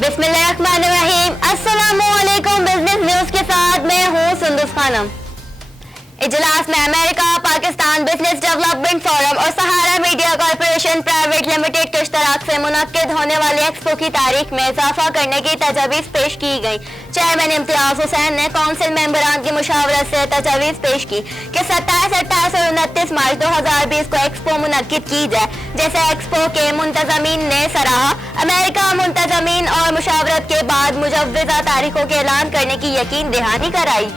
بسم اللہ الرحمن الرحیم، السلام علیکم۔ بزنس نیوز کے ساتھ میں ہوں سندس خانم۔ اجلاس میں امریکہ پاکستان بزنس ڈیولپمنٹ فورم اور سہارا میڈیا کارپوریشن پرائیویٹ لمیٹڈ کے اشتراک سے منعقد ہونے والے ایکسپو کی تاریخ میں اضافہ کرنے کی تجاویز پیش کی گئی۔ چئیرمین امتياز حسين نے کونسل ممبران کی مشاورت سے تجاویز پیش کی کہ 27، 28 اور 29 مارچ 2020 کو ایکسپو منعقد کی جائے، جیسے ایکسپو کے منتظمین نے سراہا۔ امریکہ منتظمین اور مشاورت کے بعد مجوزہ تاریخوں کے اعلان کرنے کی یقین دہانی کرائی۔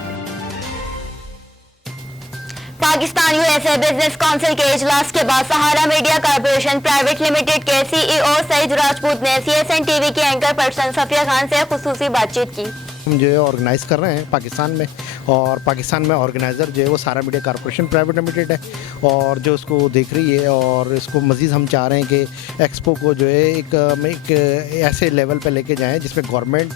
Pakistan U S a business council کے اجلاس کے بعد سہارا میڈیا کارپوریشن پرائیویٹ لمیٹڈ کے سی ای او سعید راجپوت نے CSN TV کی اینکرپرسن صفیہ خان سے خصوصی بات چیت کی۔ ہم جو ہے آرگنائز کر رہے ہیں پاکستان میں، اور پاکستان میں آرگنائزر جو ہے وہ سہارا میڈیا کارپوریشن پرائیویٹ لمیٹڈ ہے، اور جو اس کو دیکھ رہی ہے، اور اس کو مزید ہم چاہ رہے ہیں کہ ایکسپو کو جو ہے ایک ایسے لیول پہ لے کے جائیں جس میں government,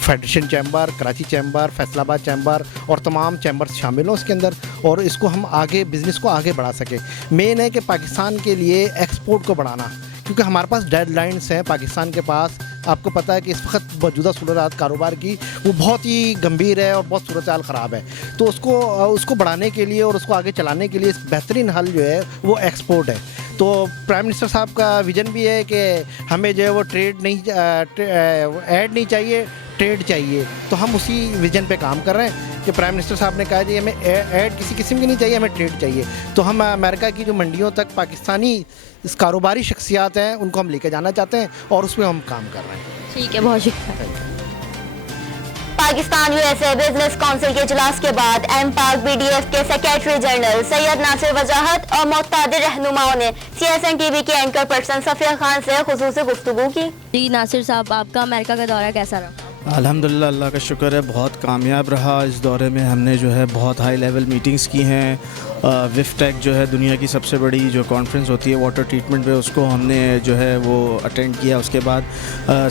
federation chamber, Karachi chamber, Faisal آباد چیمبر اور تمام چیمبرز شامل ہوں اس کے اندر، اور اس کو ہم آگے بزنس کو آگے بڑھا سکیں۔ مین ہے کہ پاکستان کے لیے ایکسپورٹ کو بڑھانا، کیونکہ ہمارے پاس ڈیڈ لائنس ہیں پاکستان کے پاس۔ آپ کو پتہ ہے کہ اس وقت موجودہ صورتحال کاروبار کی وہ بہت ہی گمبھیر ہے اور بہت صورتحال خراب ہے، تو اس کو بڑھانے کے لیے اور اس کو آگے چلانے کے لیے بہترین حل جو ہے وہ ایکسپورٹ ہے۔ تو پرائم منسٹر صاحب کا ویژن بھی ہے کہ ہمیں جو ہے وہ ایڈ نہیں چاہیے، ٹریڈ چاہیے، تو ہم اسی ویژن پہ کام کر رہے ہیں کہ پرائم منسٹر صاحب نے کہا جی ہمیں ایڈ کسی قسم کی نہیں چاہیے، ہمیں ٹریڈ چاہیے۔ تو ہم امریکہ کی جو منڈیوں تک پاکستانی کاروباری شخصیات ہیں ان کو ہم لے کے جانا چاہتے ہیں، اور اس پہ ہم کام کر رہے ہیں۔ ٹھیک ہے، بہت شکریہ۔ Pakistan U S a business council کے اجلاس کے بعد پاک BDF کے سیکریٹری جنرل سید ناصر وجاہت اور مقتدر رہنماؤں نے CSN TV کی اینکر پرسن صفیہ خان سے خصوصی گفتگو کی۔ جی ناصر صاحب، آپ کا امریکہ کا دورہ کیسا رہا؟ الحمدللہ اللہ کا شکر ہے، بہت کامیاب رہا۔ اس دورے میں ہم نے جو ہے بہت ہائی لیول میٹنگز کی ہیں۔ وفٹیک جو ہے دنیا کی سب سے بڑی جو کانفرنس ہوتی ہے واٹر ٹریٹمنٹ پہ، اس کو ہم نے جو ہے وہ اٹینڈ کیا۔ اس کے بعد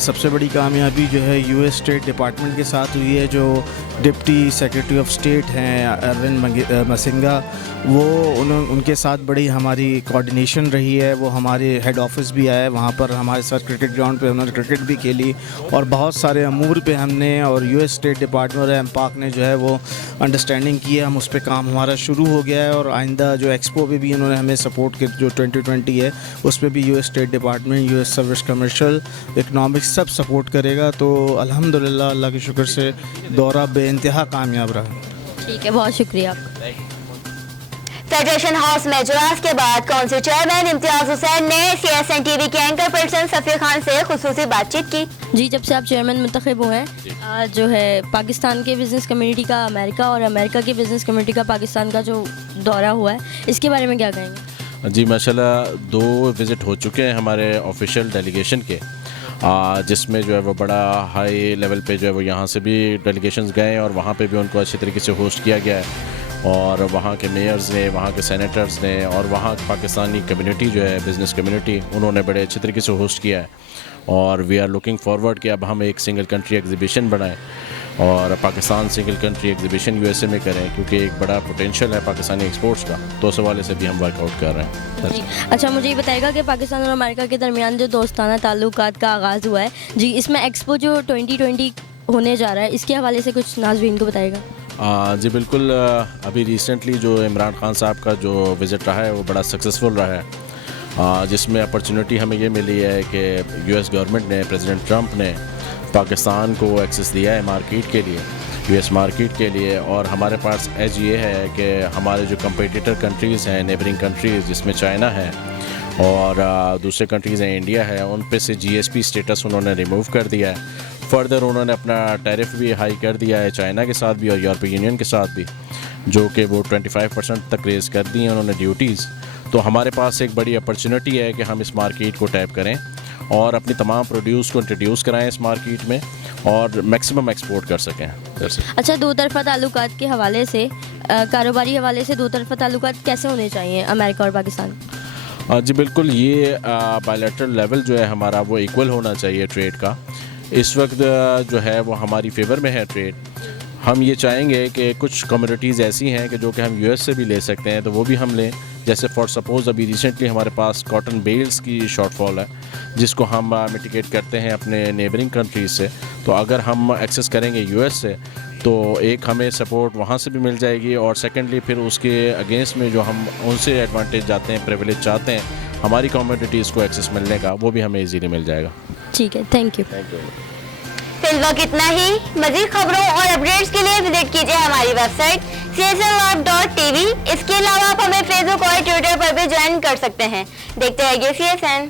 سب سے بڑی کامیابی جو ہے US اسٹیٹ ڈپارٹمنٹ کے ساتھ ہوئی ہے۔ جو ڈپٹی سیکریٹری آف اسٹیٹ ہیں اروند مسنگا، وہ ان کے ساتھ بڑی ہماری کوآرڈینیشن رہی ہے۔ وہ ہمارے ہیڈ آفس بھی آئے، وہاں پر ہمارے ساتھ کرکٹ گراؤنڈ پہ انہوں نے کرکٹ بھی کھیلی، اور بہت سارے امور پہ ہم نے اور US اسٹیٹ ڈپارٹمنٹ اور پاک نے جو ہے وہ انڈرسٹینڈنگ کی ہے۔ ہم اس پہ کام ہمارا شروع ہو گیا ہے، اور آئندہ جو ایکسپو پہ بھی انہوں نے ہمیں سپورٹ کی، جو 2020 ہے اس پہ بھی US state department, US service, commercial, economics سب سپورٹ کرے گا۔ تو الحمدللہ اللہ کے شکر سے دورہ بے انتہا کامیاب رہا۔ ٹھیک ہے، بہت شکریہ آپ کا۔ فیڈریشن ہاؤس میں اجلاس کے بعد کونسل چیئرمین امتياز حسين نے CSN TV کی اینکر پرسن صفیہ خان سے خصوصی بات چیت کی۔ جی، جب سے آپ چیئرمین منتخب ہوئے ہیں، جو ہے پاکستان کے بزنس کمیونٹی کا امریکہ اور امریکہ کی بزنس کمیونٹی کا پاکستان کا جو دورہ ہوا ہے، اس کے بارے میں کیا کہیں گے؟ جی ماشاءاللہ 2 وزٹ ہو چکے ہیں ہمارے آفیشیل ڈیلیگیشن کے، جس میں جو ہے وہ بڑا ہائی لیول پہ جو ہے وہ یہاں سے بھی ڈیلیگیشنز گئے، اور وہاں پہ بھی ان کو اچھی طریقے سے ہوسٹ کیا گیا ہے، اور وہاں کے میئرز نے، وہاں کے سینیٹرز نے، اور وہاں پاکستانی کمیونٹی جو ہے بزنس کمیونٹی، انہوں نے بڑے اچھے طریقے سے ہوسٹ کیا ہے۔ اور وی آر لوکنگ فارورڈ کہ اب ہم ایک سنگل کنٹری ایگزیبیشن بنائیں، اور Pakistan single country exhibition USA میں کریں، کیونکہ ایک بڑا پوٹینشیل ہے پاکستانی ایکسپورٹس کا، تو اس حوالے سے بھی ہم ورک آؤٹ کر رہے ہیں۔ اچھا، مجھے یہ بتائے گا کہ پاکستان اور امریکہ کے درمیان جو دوستانہ تعلقات کا آغاز ہوا ہے، جی اس میں ایکسپو جو 2020 ہونے جا رہا ہے، اس کے حوالے سے کچھ ناظرین کو بتائے گا۔ جی بالکل، ابھی ریسنٹلی جو عمران خان صاحب کا جو وزٹ رہا ہے وہ بڑا سکسیزفل رہا ہے، جس میں اپرچونٹی ہمیں یہ ملی ہے کہ US گورنمنٹ نے، پریزیڈنٹ ٹرمپ نے پاکستان کو ایکسیس دیا ہے مارکیٹ کے لیے، US مارکیٹ کے لیے، اور ہمارے پاس ایج یہ ہے کہ ہمارے جو کمپیٹیٹر کنٹریز ہیں، نیبرنگ کنٹریز جس میں چائنا ہے اور دوسرے کنٹریز ہیں، انڈیا ہے، ان پہ سے GSP اسٹیٹس انہوں نے ریموو کر دیا ہے۔ فردر انہوں نے اپنا ٹیرف بھی ہائی کر دیا ہے چائنا کے ساتھ بھی اور یورپی یونین کے ساتھ بھی، جو کہ وہ 25% تک ریز کر دی ہیں انہوں نے ڈیوٹیز۔ تو ہمارے پاس ایک بڑی اپرچونٹی ہے کہ ہم اس مارکیٹ کو ٹیپ کریں اور اپنی تمام پروڈیوس کو انٹروڈیوس کرائیں اس مارکیٹ میں، اور میکسیمم ایکسپورٹ کر سکیں۔ اچھا، 2 طرفہ تعلقات کے حوالے سے، کاروباری حوالے سے 2 طرفہ تعلقات کیسے ہونے چاہیے امریکہ اور پاکستان؟ جی بالکل، یہ بائیلیٹرل لیول جو ہے ہمارا وہ ایکول ہونا چاہیے ٹریڈ کا۔ اس وقت جو ہے وہ ہماری فیور میں ہے ٹریڈ۔ ہم یہ چاہیں گے کہ کچھ کمیونٹیز ایسی ہیں کہ جو کہ ہم US سے بھی لے سکتے ہیں، تو وہ بھی ہم لیں، جیسے فار سپوز ابھی ریسنٹلی ہمارے پاس کاٹن بیلز کی شارٹ فال ہے جس کو ہم میٹیگیٹ کرتے ہیں اپنے نیبرنگ کنٹریز سے. تو اگر ہم ایکسیس کریں گے یو ایس سے تو ایک ہمیں سپورٹ وہاں سے بھی مل جائے گی, اور سیکنڈلی پھر اس کے اگینسٹ میں جو ہم ان سے ایڈوانٹیج جاتے ہیں, پریویلیج چاہتے ہیں ہماری کمیونٹیز کو ایکسیس ملنے کا, وہ بھی ہمیں ایزیلی مل جائے گا. ٹھیک ہے, تھینک یو. فی الوقت اتنا ہی. مزید خبروں اور اپڈیٹس کے لیے وزٹ کیجیے ہماری ویب سائٹ csn.tv. اس کے علاوہ آپ ہمیں فیس بک اور ٹویٹر پر بھی جوائن کر سکتے ہیں. دیکھتے رہیے CSN.